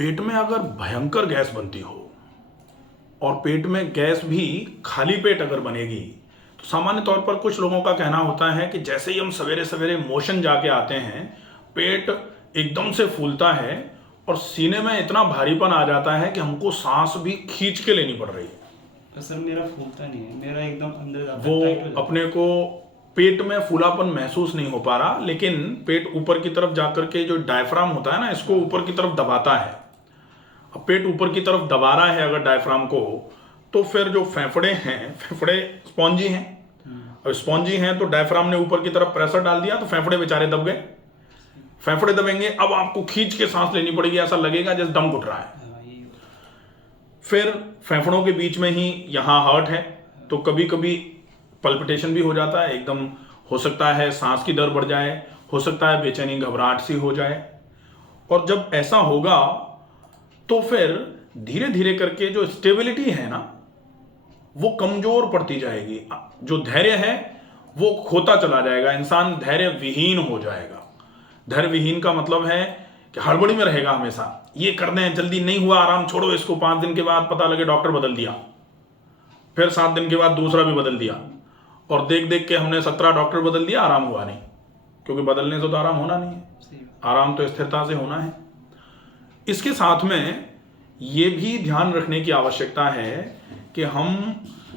पेट में अगर भयंकर गैस बनती हो और पेट में गैस भी खाली पेट अगर बनेगी तो सामान्य तौर पर कुछ लोगों का कहना होता है कि जैसे ही हम सवेरे सवेरे मोशन जाके आते हैं पेट एकदम से फूलता है और सीने में इतना भारीपन आ जाता है कि हमको सांस भी खींच के लेनी पड़ रही है। सर मेरा फूलता नहीं है, मेरा एकदम अंदर जाता है, वो टाइट हो जाता है। अपने को पेट में फूलापन महसूस नहीं हो पा रहा, लेकिन पेट ऊपर की तरफ जाकर के जो डायफ्राम होता है ना, इसको ऊपर की तरफ दबाता है। अब पेट ऊपर की तरफ दबा रहा है अगर डायफ्राम को, तो फिर जो फेफड़े हैं, फेफड़े स्पॉन्जी हैं, अब स्पॉन्जी हैं तो डायफ्राम ने ऊपर की तरफ प्रेशर डाल दिया तो फेफड़े बेचारे दब गए। फेफड़े दबेंगे, अब आपको खींच के सांस लेनी पड़ेगी, ऐसा लगेगा जैसे दम घुट रहा है। फिर फेफड़ों के बीच में ही यहाँ हार्ट है, तो कभी कभी पल्पिटेशन भी हो जाता है, एकदम हो सकता है सांस की दर बढ़ जाए, हो सकता है बेचैनी घबराहट सी हो जाए। और जब ऐसा होगा तो फिर धीरे धीरे करके जो स्टेबिलिटी है ना वो कमजोर पड़ती जाएगी, जो धैर्य है वो खोता चला जाएगा, इंसान धैर्य विहीन हो जाएगा। धैर्य विहीन का मतलब है कि हड़बड़ी में रहेगा हमेशा, ये कर दें, जल्दी नहीं हुआ आराम छोड़ो इसको, 5 दिन के बाद पता लगे डॉक्टर बदल दिया, फिर 7 दिन के बाद दूसरा भी बदल दिया, और देख देख के हमने 17 डॉक्टर बदल दिया, आराम हुआ नहीं। क्योंकि बदलने से तो आराम होना नहीं है, आराम तो स्थिरता से होना है। इसके साथ में ये भी ध्यान रखने की आवश्यकता है कि हम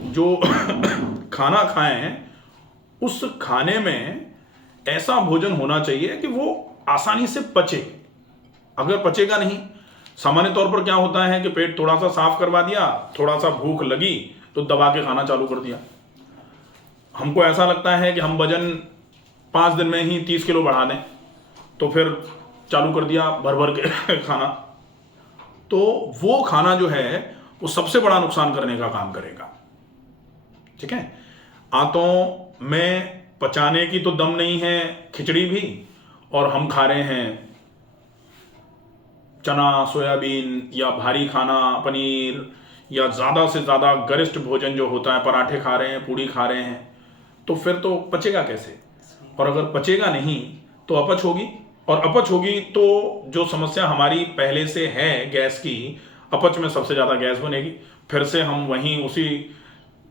जो खाना खाएं उस खाने में ऐसा भोजन होना चाहिए कि वो आसानी से पचे। अगर पचेगा नहीं, सामान्य तौर पर क्या होता है कि पेट थोड़ा सा साफ करवा दिया, थोड़ा सा भूख लगी तो दबा के खाना चालू कर दिया। हमको ऐसा लगता है कि हम वजन 5 दिन में ही 30 किलो बढ़ा दें, तो फिर चालू कर दिया भर भर के खाना, तो वो खाना जो है वो सबसे बड़ा नुकसान करने का काम करेगा। ठीक है, आंतों में पचाने की तो दम नहीं है खिचड़ी भी, और हम खा रहे हैं चना, सोयाबीन या भारी खाना, पनीर, या ज़्यादा से ज़्यादा गरिष्ठ भोजन जो होता है, पराठे खा रहे हैं, पूड़ी खा रहे हैं, तो फिर तो पचेगा कैसे? और अगर पचेगा नहीं तो अपच होगी, और अपच होगी तो जो समस्या हमारी पहले से है गैस की, अपच में सबसे ज़्यादा गैस बनेगी। फिर से हम वहीं उसी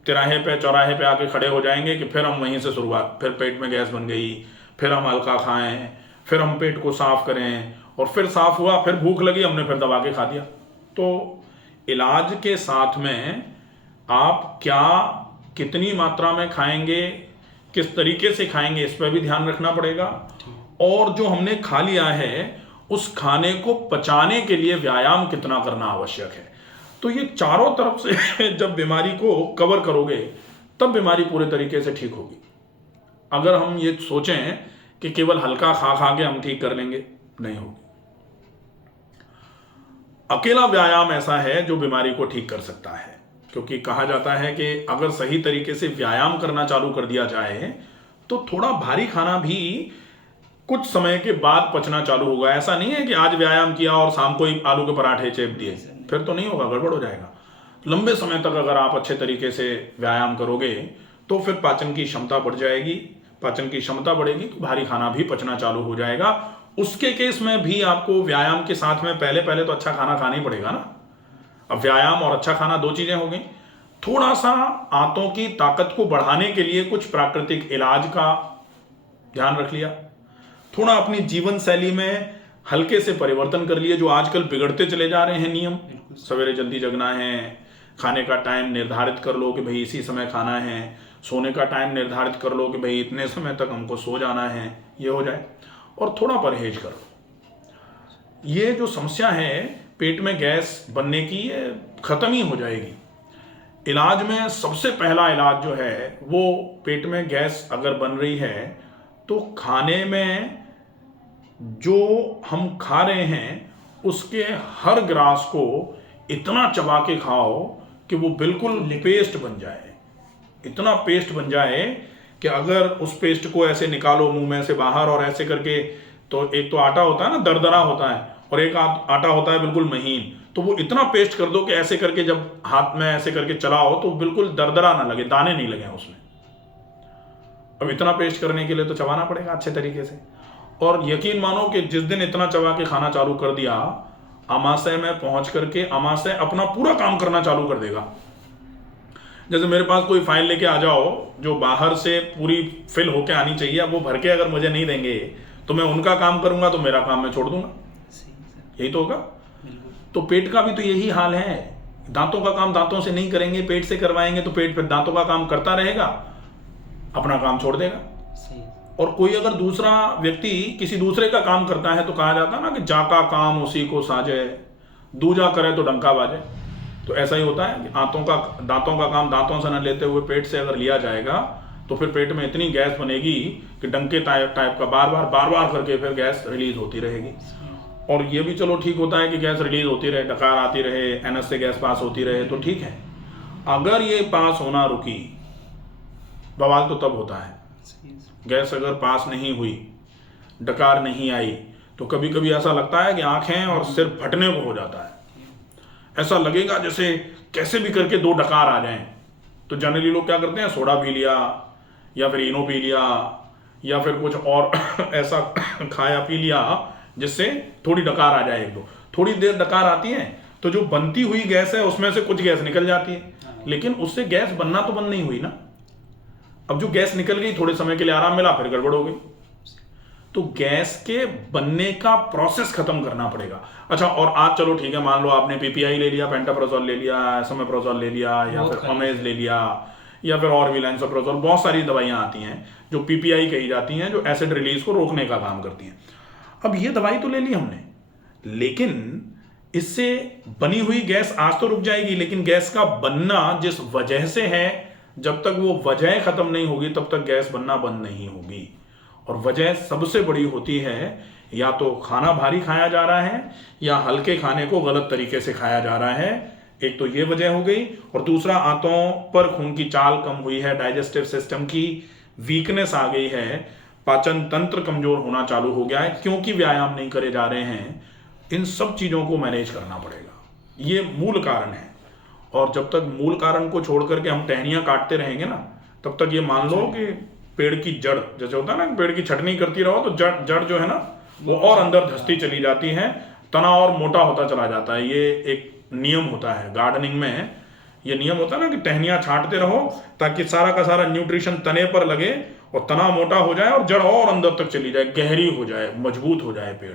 तिराहे पे, चौराहे पे आके खड़े हो जाएंगे कि फिर हम वहीं से शुरुआत, फिर पेट में गैस बन गई, फिर हम हल्का खाएं, फिर हम पेट को साफ करें, और फिर साफ हुआ, फिर भूख लगी, हमने फिर दबा के खा दिया। तो इलाज के साथ में आप क्या कितनी मात्रा में खाएंगे, किस तरीके से खाएंगे, इस पर भी ध्यान रखना पड़ेगा। और जो हमने खा लिया है उस खाने को पचाने के लिए व्यायाम कितना करना आवश्यक है। तो ये चारों तरफ से जब बीमारी को कवर करोगे तब बीमारी पूरे तरीके से ठीक होगी। अगर हम ये सोचें कि केवल हल्का खा खा के हम ठीक कर लेंगे, नहीं होगी। अकेला व्यायाम ऐसा है जो बीमारी को ठीक कर सकता है, क्योंकि कहा जाता है कि अगर सही तरीके से व्यायाम करना चालू कर दिया जाए तो थोड़ा भारी खाना भी कुछ समय के बाद पचना चालू होगा। ऐसा नहीं है कि आज व्यायाम किया और शाम को ही आलू के पराठे चेप दिए, फिर तो नहीं होगा, गड़बड़ हो जाएगा। लंबे समय तक अगर आप अच्छे तरीके से व्यायाम करोगे तो फिर पाचन की क्षमता बढ़ जाएगी, पाचन की क्षमता बढ़ेगी तो भारी खाना भी पचना चालू हो जाएगा। उसके केस में भी आपको व्यायाम के साथ में पहले पहले तो अच्छा खाना खाना ही पड़ेगा ना। अब व्यायाम और अच्छा खाना 2 चीजें हो गई। थोड़ा सा आंतों की ताकत को बढ़ाने के लिए कुछ प्राकृतिक इलाज का ध्यान रख लिया, थोड़ा अपनी जीवन शैली में हल्के से परिवर्तन कर लिए, जो आजकल बिगड़ते चले जा रहे हैं नियम। सवेरे जल्दी जगना है, खाने का टाइम निर्धारित कर लो कि भाई इसी समय खाना है, सोने का टाइम निर्धारित कर लो कि भाई इतने समय तक हमको सो जाना है, ये हो जाए, और थोड़ा परहेज करो। ये जो समस्या है पेट में गैस बनने की, ये खत्म ही हो जाएगी। इलाज में सबसे पहला इलाज जो है वो, पेट में गैस अगर बन रही है तो खाने में जो हम खा रहे हैं उसके हर ग्रास को इतना चबा के खाओ कि वो बिल्कुल पेस्ट बन जाए, इतना पेस्ट बन जाए कि अगर उस पेस्ट को ऐसे निकालो मुंह में से बाहर और ऐसे करके, तो एक तो आटा होता है ना दरदरा होता है, और एक आटा होता है बिल्कुल महीन, तो वो इतना पेस्ट कर दो कि ऐसे करके जब हाथ में ऐसे करके चलाओ तो बिल्कुल दरदरा ना लगे, दाने नहीं लगे उसमें। अब इतना पेस्ट करने के लिए तो चबाना पड़ेगा अच्छे तरीके से। और यकीन मानो कि जिस दिन इतना चबा के खाना चालू कर दिया, अमाशय में पहुंच करके अमाशय अपना पूरा काम करना चालू कर देगा। जैसे मेरे पास कोई फाइल लेके आ जाओ जो बाहर से पूरी फिल होके आनी चाहिए, अब वो भर के अगर मुझे नहीं देंगे तो मैं उनका काम करूंगा तो मेरा काम मैं छोड़ दूंगा, यही तो होगा। तो पेट का भी तो यही हाल है, दांतों का काम दांतों से नहीं करेंगे, पेट से करवाएंगे तो पेट फिर दांतों का काम करता रहेगा, अपना काम छोड़ देगा। और कोई अगर दूसरा व्यक्ति किसी दूसरे का काम करता है तो कहा जाता है ना कि जाका काम उसी को साजे, दूजा करे तो डंका बाजे। तो ऐसा ही होता है कि दांतों का काम दांतों से न लेते हुए पेट से अगर लिया जाएगा तो फिर पेट में इतनी गैस बनेगी कि डंके टाइप का बार बार करके फिर गैस रिलीज होती रहेगी। और ये भी चलो ठीक होता है कि गैस रिलीज होती रहे, डकार आती रहे, एनस से गैस पास होती रहे तो ठीक है। अगर ये पास होना रुकी, बवाल तो तब होता है। गैस अगर पास नहीं हुई, डकार नहीं आई, तो कभी कभी ऐसा लगता है कि आंखें और सिर फटने को हो जाता है। ऐसा लगेगा जैसे कैसे भी करके 2 डकार आ जाएं। तो जनरली लोग क्या करते हैं, सोडा पी लिया या फिर इनो पी लिया या फिर कुछ और ऐसा खाया पी लिया जिससे थोड़ी डकार आ जाए। 1-2 थोड़ी देर डकार आती है तो जो बनती हुई गैस है उसमें से कुछ गैस निकल जाती है, लेकिन उससे गैस बनना तो बंद नहीं हुई ना। अब जो गैस निकल गई, थोड़े समय के लिए आराम मिला, फिर गड़बड़ हो गई। तो गैस के बनने का प्रोसेस खत्म करना पड़ेगा। अच्छा, और आज चलो ठीक है, मान लो आपने पीपीआई ले लिया, पेंटाप्रोजोल ले लिया, एसोमेप्रोजोल ले लिया या फिर अमेज ले लिया या फिर और भी लांसोप्रोजोल, बहुत सारी दवाइयां आती हैं जो पीपीआई कही जाती हैं, जो एसिड रिलीज को रोकने का काम करती हैं। अब ये दवाई तो ले ली हमने, लेकिन इससे बनी हुई गैस आज तो रुक जाएगी, लेकिन गैस का बनना जिस वजह से है, जब तक वो वजह खत्म नहीं होगी तब तक गैस बनना बंद नहीं होगी। और वजह सबसे बड़ी होती है, या तो खाना भारी खाया जा रहा है या हल्के खाने को गलत तरीके से खाया जा रहा है। एक तो ये वजह हो गई, और दूसरा आंतों पर खून की चाल कम हुई है, डाइजेस्टिव सिस्टम की वीकनेस आ गई है, पाचन तंत्र कमजोर होना चालू हो गया है क्योंकि व्यायाम नहीं करे जा रहे हैं। इन सब चीजों को मैनेज करना पड़ेगा, ये मूल कारण है। और जब तक मूल कारण को छोड़ करके हम टहनियां काटते रहेंगे ना, तब तक ये मान लो कि पेड़ की जड़, जैसे होता है ना पेड़ की छटनी करती रहो तो जड़ जो है ना वो और अंदर धंसती चली जाती है, तना और मोटा होता चला जाता है। ये एक नियम होता है गार्डनिंग में, ये नियम होता है ना कि टहनियां छांटते रहो ताकि सारा का सारा न्यूट्रिशन तने पर लगे और तना मोटा हो जाए और जड़ और अंदर तक चली जाए, गहरी हो जाए, मजबूत हो जाए पेड़।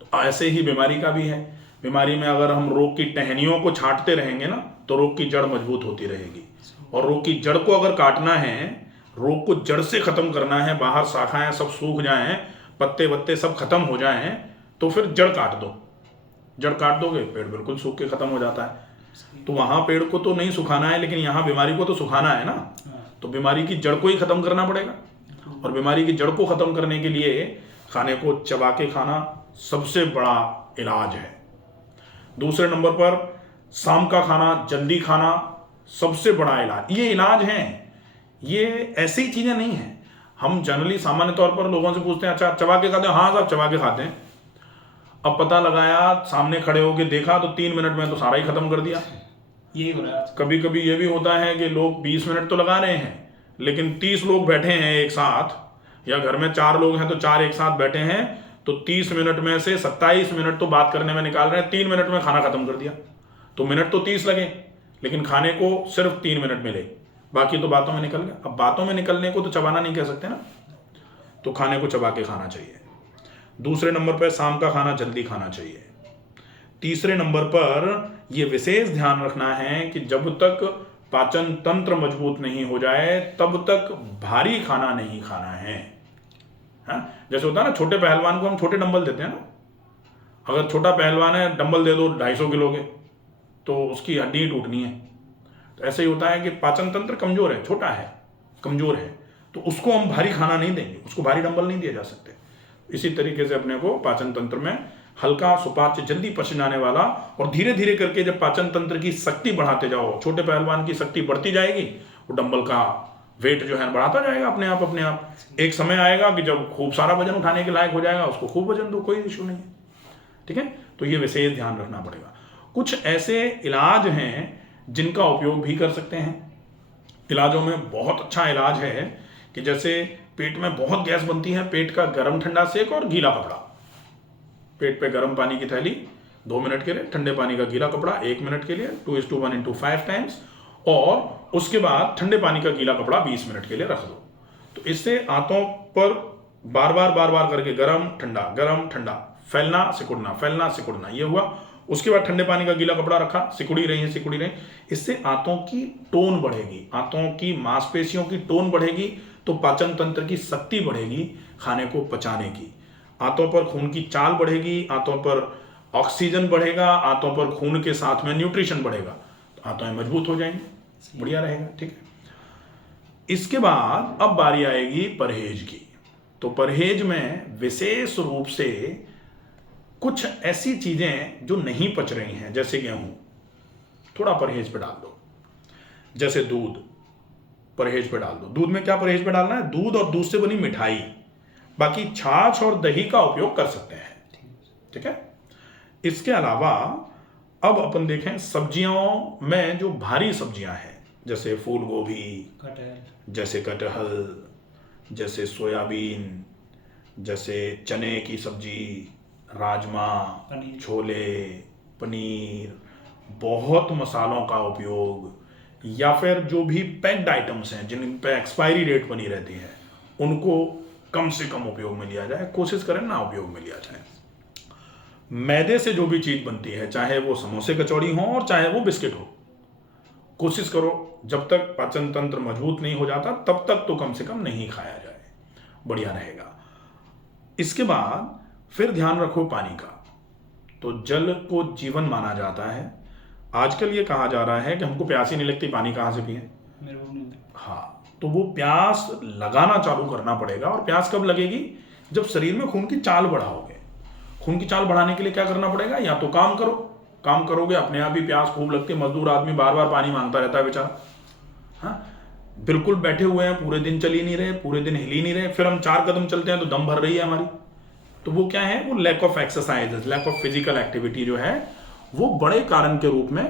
तो ऐसे ही बीमारी का भी है। बीमारी में अगर हम रोग की टहनियों को छांटते रहेंगे ना तो रोग की जड़ मजबूत होती रहेगी। और रोग की जड़ को अगर काटना है, रोग को जड़ से खत्म करना है, बाहर शाखाएं सब सूख जाएं, पत्ते वत्ते सब खत्म हो जाएं, तो फिर जड़ काट दो। जड़ काट दोगे पेड़ बिल्कुल सूख के खत्म हो जाता है। तो वहां पेड़ को तो नहीं सुखाना है, लेकिन यहाँ बीमारी को तो सुखाना है ना। तो बीमारी की जड़ को ही खत्म करना पड़ेगा। और बीमारी की जड़ को खत्म करने के लिए खाने को चबा के खाना सबसे बड़ा इलाज है। दूसरे नंबर पर शाम का खाना, जल्दी खाना सबसे बड़ा इलाज। ये इलाज है, ये ऐसी चीजें नहीं है। हम जनरली सामान्य तौर पर लोगों से पूछते हैं, अच्छा चबा के खाते हैं? हाँ साहब चबा के खाते हैं। अब पता लगाया, सामने खड़े होके देखा तो 3 मिनट में तो सारा ही खत्म कर दिया। यही हो रहा है। कभी कभी ये भी होता है कि लोग 20 मिनट तो लगा रहे हैं, लेकिन 30 लोग बैठे हैं एक साथ, या घर में 4 लोग हैं तो 4 एक साथ बैठे हैं, तो 30 मिनट में से 27 मिनट तो बात करने में निकाल रहे हैं, 3 मिनट में खाना खत्म कर दिया। तो मिनट तो 30 लगे, लेकिन खाने को सिर्फ 3 मिनट मिले, बाकी तो बातों में निकल गया। अब बातों में निकलने को तो चबाना नहीं कह सकते ना, तो खाने को चबा के खाना चाहिए। दूसरे नंबर पर शाम का खाना जल्दी खाना चाहिए। तीसरे नंबर पर यह विशेष ध्यान रखना है कि जब तक पाचन तंत्र मजबूत नहीं हो जाए तब तक भारी खाना नहीं खाना है। जैसे होता है ना, छोटे पहलवान को हम छोटे डंबल देते हैं ना, अगर छोटा पहलवान है डंबल दे दो 250 किलो के तो उसकी हड्डी ही टूटनी है। तो ऐसे ही होता है कि पाचन तंत्र कमजोर है, छोटा है, कमजोर है, तो उसको हम भारी खाना नहीं देंगे, उसको भारी डंबल नहीं दिए जा सकते। इसी तरीके से अपने को पाचन तंत्र में हल्का सुपाच्य, जल्दी पच जाने वाला, और धीरे धीरे करके जब पाचन तंत्र की शक्ति बढ़ाते जाओ, छोटे पहलवान की शक्ति बढ़ती जाएगी, वो डंबल का वेट जो है बढ़ाता जाएगा अपने आप। एक समय आएगा कि जब खूब सारा वजन उठाने के लायक हो जाएगा, उसको खूब वजन दो, कोई इशू नहीं है। ठीक है, तो ये विशेष ध्यान रखना पड़ेगा। कुछ ऐसे इलाज हैं जिनका उपयोग भी कर सकते हैं। इलाजों में बहुत अच्छा इलाज है कि जैसे पेट में बहुत गैस बनती है, पेट का गर्म ठंडा सेक और गीला कपड़ा, पेट पे गर्म पानी की थैली 2 मिनट के लिए, ठंडे पानी का गीला कपड़ा 1 मिनट के लिए, 2:1:5 टाइम्स, और उसके बाद ठंडे पानी का गीला कपड़ा 20 मिनट के लिए रख दो। तो इससे आंतों पर बार बार करके गरम ठंडा फैलना सिकुड़ना ये हुआ। उसके बाद ठंडे पानी का गीला कपड़ा रखा, सिकुड़ी रही। इससे आंतों की टोन बढ़ेगी, आंतों की मांसपेशियों की टोन बढ़ेगी, तो पाचन तंत्र की शक्ति बढ़ेगी खाने को पचाने की। आंतों पर खून की चाल बढ़ेगी, आंतों पर ऑक्सीजन बढ़ेगा, आंतों पर खून के साथ में न्यूट्रिशन बढ़ेगा, तो आंतों मजबूत हो जाएंगी, बढ़िया रहेगा। ठीक है, इसके बाद अब बारी आएगी परहेज की। तो परहेज में विशेष रूप से कुछ ऐसी चीजें जो नहीं पच रही हैं, जैसे गेहूं, थोड़ा परहेज पे डाल दो। जैसे दूध परहेज पे डाल दो। दूध में क्या परहेज पे डालना है? दूध और दूध से बनी मिठाई, बाकी छाछ और दही का उपयोग कर सकते हैं। ठीक है, इसके अलावा अब अपन देखें सब्जियों में जो भारी सब्जियां हैं, जैसे फूल गोभी, जैसे कटहल, जैसे सोयाबीन, जैसे चने की सब्जी, राजमा, छोले, पनीर, बहुत मसालों का उपयोग, या फिर जो भी पैक्ड आइटम्स हैं जिन पे एक्सपायरी डेट बनी रहती है, उनको कम से कम उपयोग में लिया जाए, कोशिश करें ना उपयोग में लिया जाए। मैदे से जो भी चीज बनती है, चाहे वो समोसे कचौड़ी हो और चाहे वो बिस्किट हो, कोशिश करो जब तक पाचन तंत्र मजबूत नहीं हो जाता तब तक तो कम से कम नहीं खाया जाए, बढ़िया रहेगा। इसके बाद फिर ध्यान रखो पानी का। तो जल को जीवन माना जाता है। आजकल ये कहा जा रहा है कि हमको प्यास ही नहीं लगती, पानी कहाँ से पिए? मेरे को नहीं लगता। हाँ, तो वो प्यास लगाना चालू करना पड़ेगा। और प्यास कब लगेगी? जब शरीर में खून की चाल बढ़ाओगे। खून की चाल बढ़ाने के लिए क्या करना पड़ेगा? या तो काम करो, काम करोगे अपने आप ही प्यास खूब लगती है। मजदूर आदमी बार बार पानी मांगता रहता है बेचारा। हाँ, बिल्कुल बैठे हुए हैं, पूरे दिन चल ही नहीं रहे, पूरे दिन हिल ही नहीं रहे, फिर हम 4 कदम चलते हैं तो दम भर रही है हमारी। तो वो क्या है? वो lack of exercise, lack of physical activity जो है वो बड़े कारण के रूप में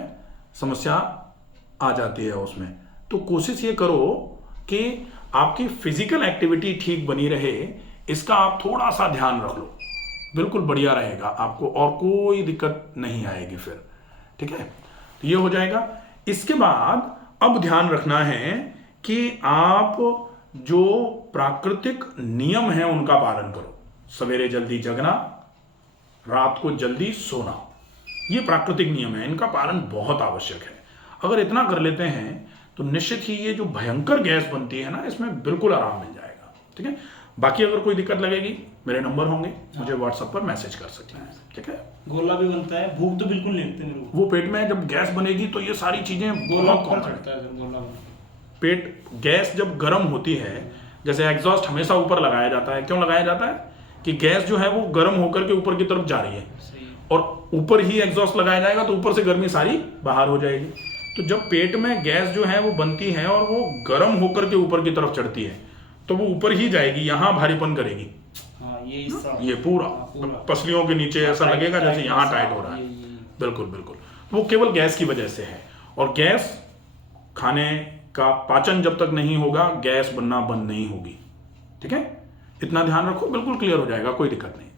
समस्या आ जाती है उसमें। तो कोशिश ये करो कि आपकी फिजिकल एक्टिविटी ठीक बनी रहे, इसका आप थोड़ा सा ध्यान रख लो, बिल्कुल बढ़िया रहेगा आपको और कोई दिक्कत नहीं आएगी फिर। ठीक है, तो ये हो जाएगा। इसके बाद अब ध्यान रखना है कि आप जो प्राकृतिक नियम है उनका पालन करो। सवेरे जल्दी जगना, रात को जल्दी सोना, ये प्राकृतिक नियम है, इनका पालन बहुत आवश्यक है। अगर इतना कर लेते हैं तो निश्चित ही ये जो भयंकर गैस बनती है ना, इसमें बिल्कुल आराम मिल जाएगा। ठीक है, बाकी अगर कोई दिक्कत लगेगी मेरे नंबर होंगे, मुझे व्हाट्सएप पर मैसेज कर सकते हैं। ठीक है, गोला भी बनता है, भूख तो बिल्कुल नहीं लगती मेरे को। वो पेट में जब गैस बनेगी तो ये सारी चीजें गोला बहुत कॉमन चढ़ता है सर, गोला पेट गैस जब गर्म होती है, जैसे एग्जॉस्ट हमेशा ऊपर लगाया जाता है। क्यों लगाया जाता है? कि गैस जो है वो गर्म होकर के ऊपर की तरफ जा रही है, और ऊपर ही एग्जॉस्ट लगाया जाएगा तो ऊपर से गर्मी सारी बाहर हो जाएगी। तो जब पेट में गैस जो है वो बनती है और वो गर्म होकर के ऊपर की तरफ चढ़ती है, तो वो ऊपर ही जाएगी, यहाँ भारीपन करेगी। हाँ, ये पूरा पसलियों के नीचे ऐसा लगेगा जैसे यहाँ टाइट हो रहा है। बिल्कुल बिल्कुल, वो केवल गैस की वजह से है। और गैस, खाने का पाचन जब तक नहीं होगा, गैस बनना बंद नहीं होगी। ठीक है, इतना ध्यान रखो, बिल्कुल क्लियर हो जाएगा, कोई दिक्कत नहीं।